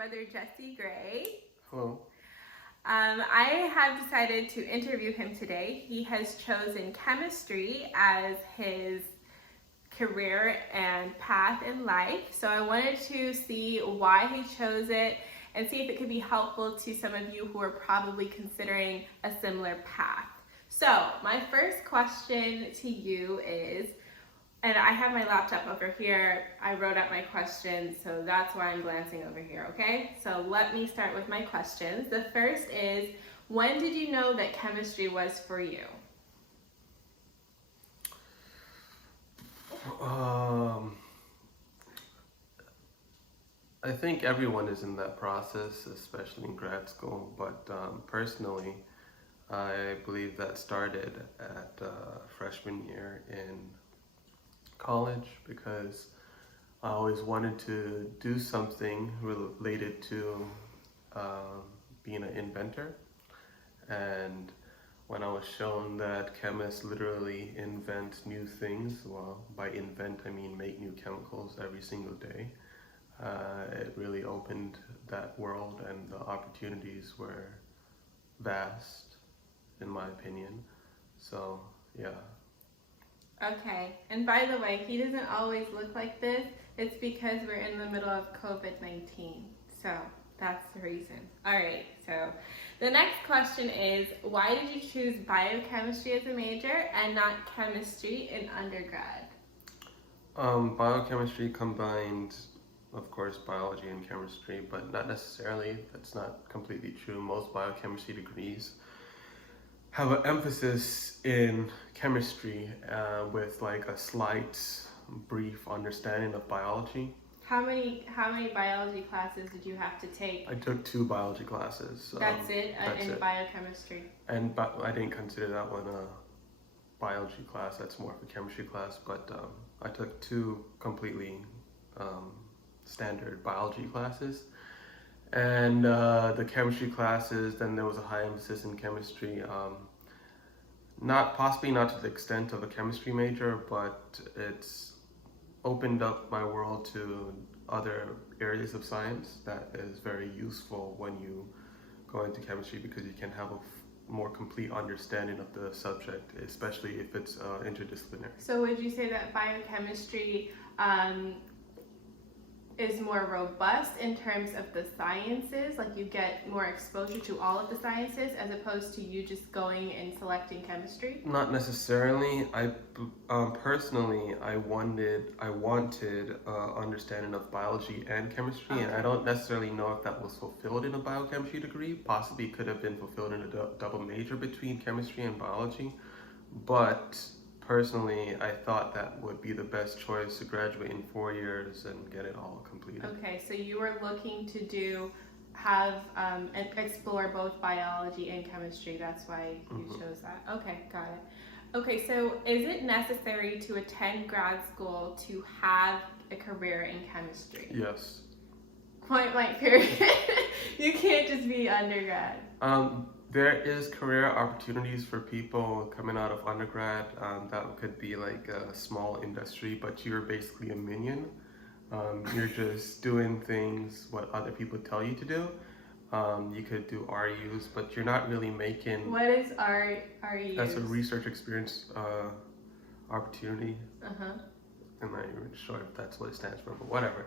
brother Jesse Gray. Hello. I have decided to interview him today. He has chosen chemistry as his career and path in life. So I wanted to see why he chose it and see if it could be helpful to some of you who are probably considering a similar path. So my first question to you is, and I have my laptop over here. I wrote out my questions, so that's why I'm glancing over here, okay? So let me start with my questions. The first is, when did you know that chemistry was for you? I think everyone is in that process, especially in grad school, but personally, I believe that started at freshman year in college because I always wanted to do something related to being an inventor. And when I was shown that chemists literally invent new things, well, by invent I mean make new chemicals every single day, it really opened that world, and the opportunities were vast, in my opinion. So, yeah. Okay, and by the way, he doesn't always look like this. It's because we're in the middle of COVID-19. So that's the reason. All right, so the next question is, why did you choose biochemistry as a major and not chemistry in undergrad? Biochemistry combined, of course, biology and chemistry, but not necessarily. That's not completely true. Most biochemistry degrees have an emphasis in chemistry with like a slight, brief understanding of biology. How many biology classes did you have to take? I took 2 biology classes. That's it that's in it. biochemistry. And but I didn't consider that one a biology class. That's more of a chemistry class. But I took 2 completely standard biology classes. And the chemistry classes, then there was a high emphasis in chemistry. Possibly not to the extent of a chemistry major, but it's opened up my world to other areas of science that is very useful when you go into chemistry, because you can have a more complete understanding of the subject, especially if it's interdisciplinary. So would you say that biochemistry is more robust in terms of the sciences, like you get more exposure to all of the sciences as opposed to you just going and selecting chemistry? Not necessarily. I personally I wanted understanding of biology and chemistry, Okay. and I don't necessarily know if that was fulfilled in a biochemistry degree. Possibly could have been fulfilled in a double major between chemistry and biology, but personally, I thought that would be the best choice to graduate in 4 years and get it all completed. Okay, so you were looking to and explore both biology and chemistry. That's why you chose that. Okay, got it. Okay, so is it necessary to attend grad school to have a career in chemistry? Yes. Point blank period. You can't just be undergrad. There is career opportunities for people coming out of undergrad. That could be like a small industry, but you're basically a minion. You're just doing things what other people tell you to do. You could do RUs, but you're not really making. What is RUs? That's a research experience opportunity. I'm not even sure if that's what it stands for, but whatever.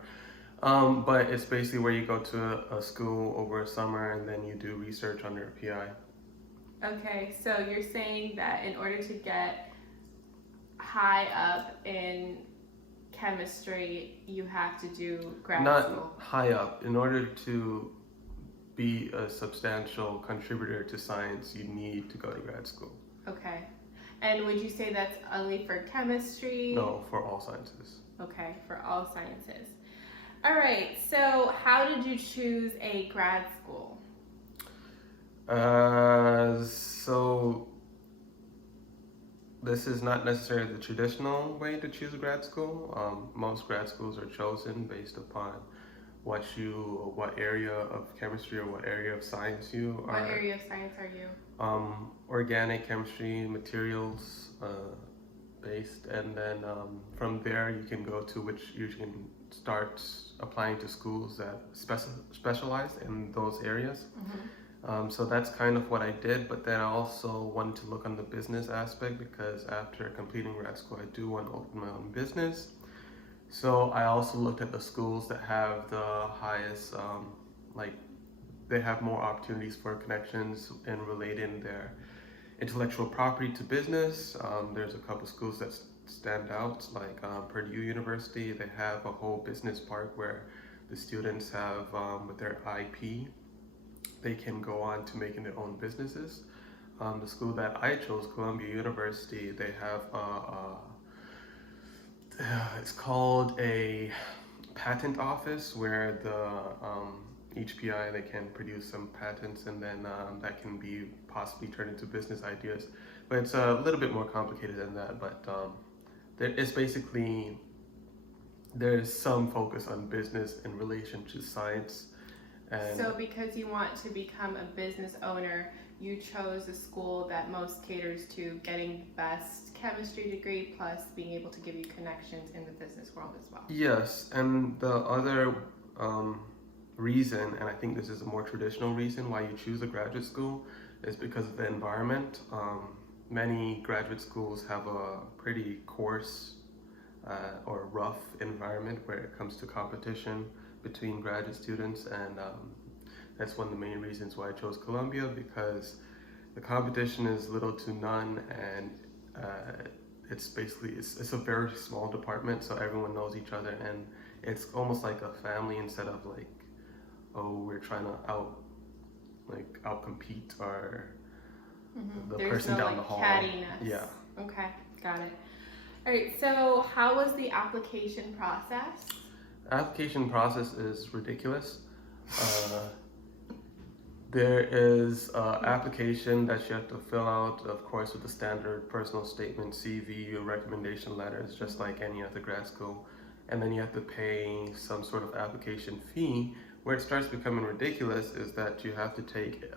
But it's basically where you go to a school over a summer and then you do research under a PI. Okay, so you're saying that in order to get high up in chemistry, you have to do grad school? Not high up. In order to be a substantial contributor to science, you need to go to grad school. Okay. And would you say that's only for chemistry? No, for all sciences. Okay, for all sciences. All right, so how did you choose a grad school? So this is not necessarily the traditional way to choose a grad school. Most grad schools are chosen based upon what area of chemistry or what area of science you are. What area of science are you? Organic chemistry, materials based, and then from there you can go to which you can start applying to schools that specialize in those areas. So that's kind of what I did, but then I also wanted to look on the business aspect because after completing grad school, I do want to open my own business. So I also looked at the schools that have the highest, like they have more opportunities for connections and relating their intellectual property to business. There's a couple schools that stand out, like Purdue University. They have a whole business park where the students have, with their IP, they can go on to making their own businesses. The school that I chose, Columbia University, they have it's called a patent office where each PI they can produce some patents and then that can be possibly turned into business ideas. But it's a little bit more complicated than that. But it's basically there's some focus on business in relation to science. And so because you want to become a business owner, you chose a school that most caters to getting the best chemistry degree plus being able to give you connections in the business world as well. Yes, and the other reason, and I think this is a more traditional reason why you choose a graduate school, is because of the environment. Many graduate schools have a pretty coarse or rough environment where it comes to competition between graduate students, and that's one of the main reasons why I chose Columbia, because the competition is little to none, and it's basically it's a very small department, so everyone knows each other, and it's almost like a family instead of like, oh, we're trying to outcompete our the There's person no down like the hall. cattiness. Yeah. Okay, got it. All right, so how was the application process? Application process is ridiculous. There is an application that you have to fill out, of course, with the standard personal statement, CV, recommendation letters, just like any other grad school. And then you have to pay some sort of application fee. Where it starts becoming ridiculous is that you have to take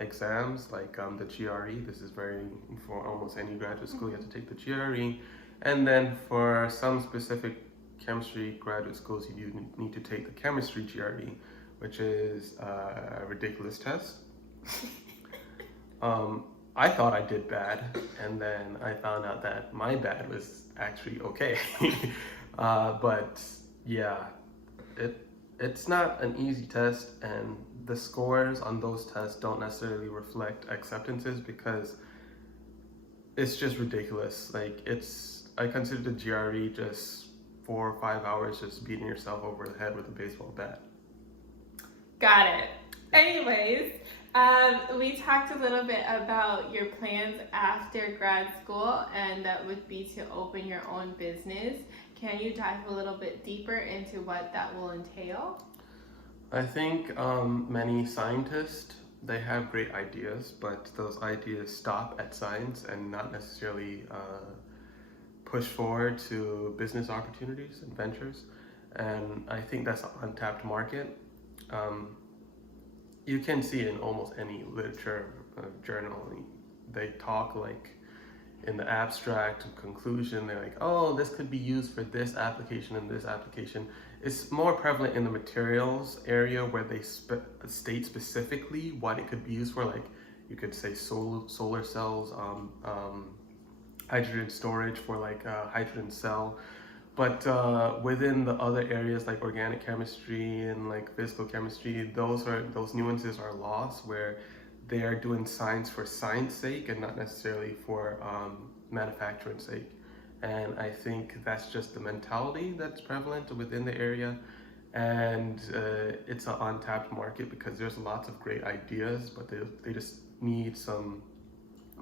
exams like the GRE. This is for almost any graduate school, you have to take the GRE. And then for some specific chemistry graduate schools, you do need to take the chemistry GRE, which is a ridiculous test. I thought I did bad, and then I found out that my bad was actually okay. But yeah, it's not an easy test, and the scores on those tests don't necessarily reflect acceptances because it's just ridiculous. Like I consider the GRE just 4 or 5 hours just beating yourself over the head with a baseball bat. Got it. Anyways, we talked a little bit about your plans after grad school, and that would be to open your own business. Can you dive a little bit deeper into what that will entail? I think many scientists, they have great ideas, but those ideas stop at science and not necessarily push forward to business opportunities and ventures. And I think that's an untapped market. You can see in almost any literature journal, they talk like in the abstract conclusion, they're like, oh, this could be used for this application and this application. It's more prevalent in the materials area where they state specifically what it could be used for. Like you could say solar cells, hydrogen storage for like a hydrogen cell. But within the other areas like organic chemistry and like physical chemistry, those nuances are lost, where they are doing science for science sake and not necessarily for manufacturing sake. And I think that's just the mentality that's prevalent within the area. And it's an untapped market because there's lots of great ideas, but they just need some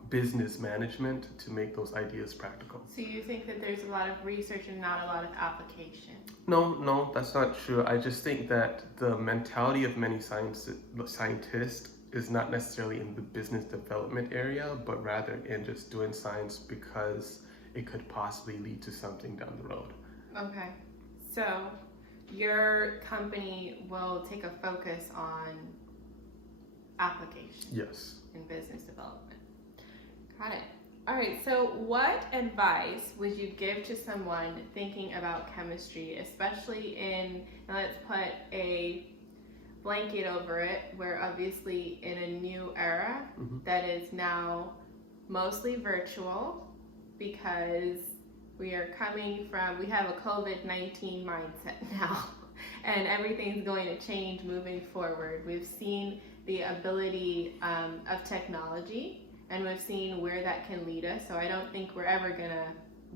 business management to make those ideas practical. So you think that there's a lot of research and not a lot of application? No, that's not true. I just think that the mentality of many scientists is not necessarily in the business development area, but rather in just doing science because it could possibly lead to something down the road. Okay, so your company will take a focus on application. Yes. In business development. Got it. All right, so what advice would you give to someone thinking about chemistry, especially in, and let's put a blanket over it, we're obviously in a new era that is now mostly virtual because we are coming from, we have a COVID-19 mindset now, and everything's going to change moving forward. We've seen the ability of technology, and we've seen where that can lead us, so I don't think we're ever gonna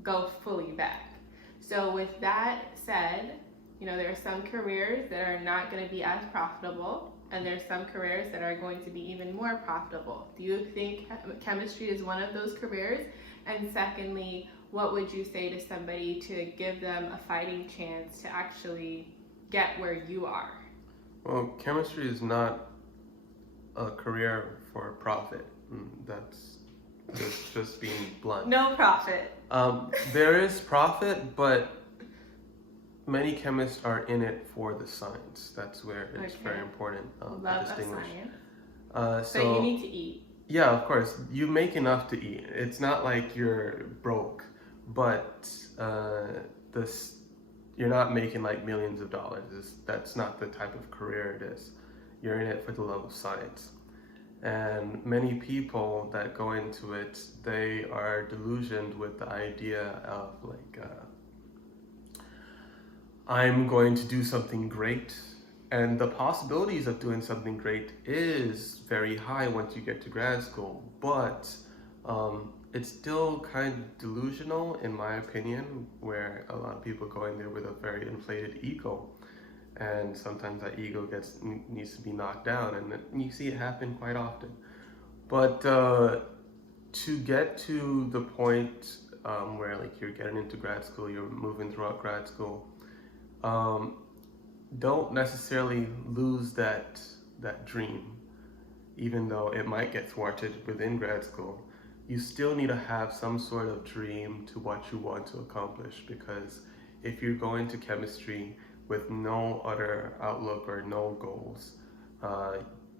go fully back. So with that said, there are some careers that are not going to be as profitable, and there's some careers that are going to be even more profitable. Do you think chemistry is one of those careers? And secondly, what would you say to somebody to give them a fighting chance to actually get where you are? Well, chemistry is not a career for profit. That's just being blunt. No profit. There is profit, but many chemists are in it for the science. That's where it's very important to distinguish. Science. So you need to eat. Yeah, of course. You make enough to eat. It's not like you're broke, but you're not making like millions of dollars. That's not the type of career it is. You're in it for the love of science. And many people that go into it, they are delusioned with the idea of like, I'm going to do something great. And the possibilities of doing something great is very high once you get to grad school, but it's still kind of delusional in my opinion, where a lot of people go in there with a very inflated ego, and sometimes that ego needs to be knocked down, and you see it happen quite often. But to get to the point where like you're getting into grad school, you're moving throughout grad school, don't necessarily lose that dream, even though it might get thwarted within grad school. You still need to have some sort of dream to what you want to accomplish, because if you go into chemistry with no other outlook or no goals,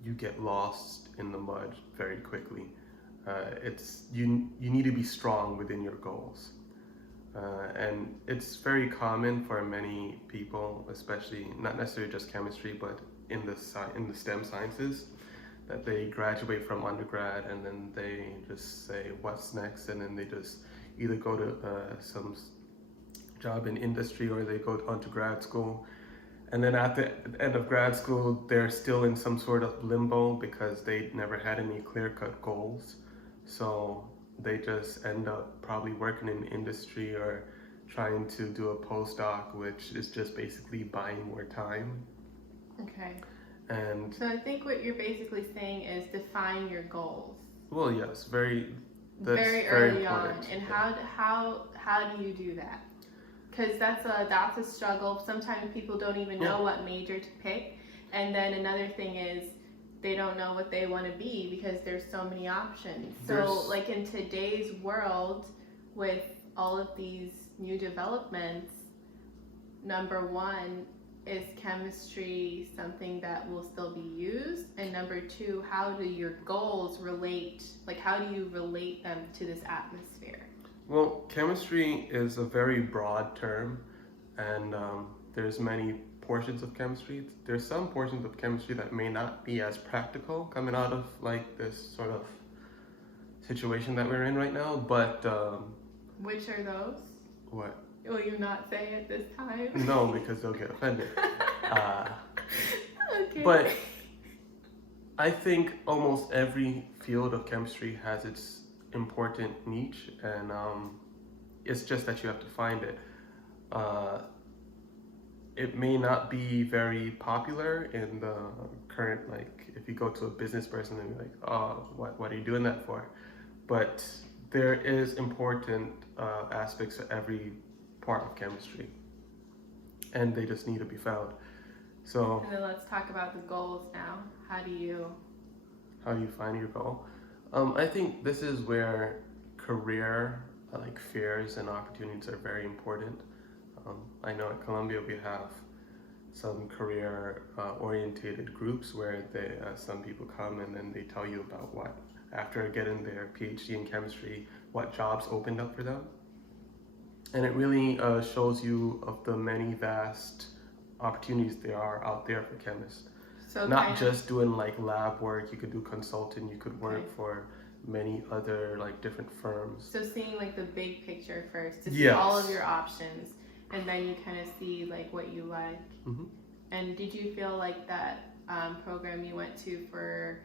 you get lost in the mud very quickly. You need to be strong within your goals. And it's very common for many people, especially not necessarily just chemistry, but in the STEM sciences, that they graduate from undergrad and then they just say, what's next? And then they just either go to some job in industry, or they go on to grad school. And then at the end of grad school, they're still in some sort of limbo because they never had any clear-cut goals. So they just end up probably working in industry or trying to do a postdoc, which is just basically buying more time. Okay. And so I think what you're basically saying is define your goals. Well, yes, that's very early on. And how do you do that? Because that's a struggle. Sometimes people don't even know what major to pick. And then another thing is they don't know what they want to be because there's so many options. So like in today's world with all of these new developments, number one, is chemistry something that will still be used? And number two, how do your goals relate? Like how do you relate them to this atmosphere? Well, chemistry is a very broad term, and there's many portions of chemistry. There's some portions of chemistry that may not be as practical coming out of like this sort of situation that we're in right now, but which are those? What? Will you not say at this time? No, because they'll get offended. Okay. But I think almost every field of chemistry has its important niche, and it's just that you have to find it. It may not be very popular in the current, like if you go to a business person and be like, oh, what are you doing that for? But there is important aspects of every part of chemistry, and they just need to be found. So, and then let's talk about the goals now. How do you find your goal? I think this is where career like fairs and opportunities are very important. I know at Columbia we have some career orientated groups where some people come and then they tell you about after getting their PhD in chemistry, what jobs opened up for them. And it really shows you of the many vast opportunities there are out there for chemists. So Not just doing like lab work, you could do consulting, you could work Okay. for many other like different firms. So seeing like the big picture first to see all of your options, and then you kind of see like what you like. Mhm. And did you feel like that program you went to for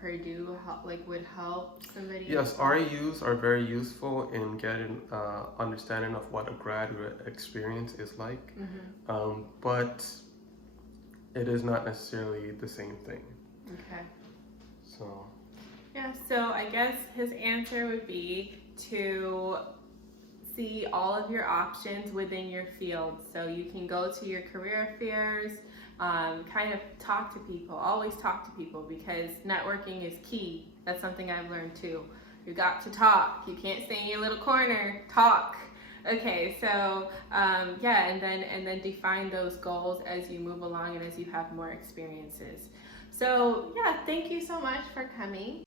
Purdue would help somebody? Yes, REUs are very useful in getting understanding of what a graduate experience is like, but it is not necessarily the same thing. Okay. So Yeah, so I guess his answer would be to see all of your options within your field. So you can go to your career fairs, kind of talk to people, always talk to people, because networking is key. That's something I've learned too. You got to talk. You can't stay in your little corner. Talk. Okay, so yeah, and then define those goals as you move along and as you have more experiences. So yeah, thank you so much for coming.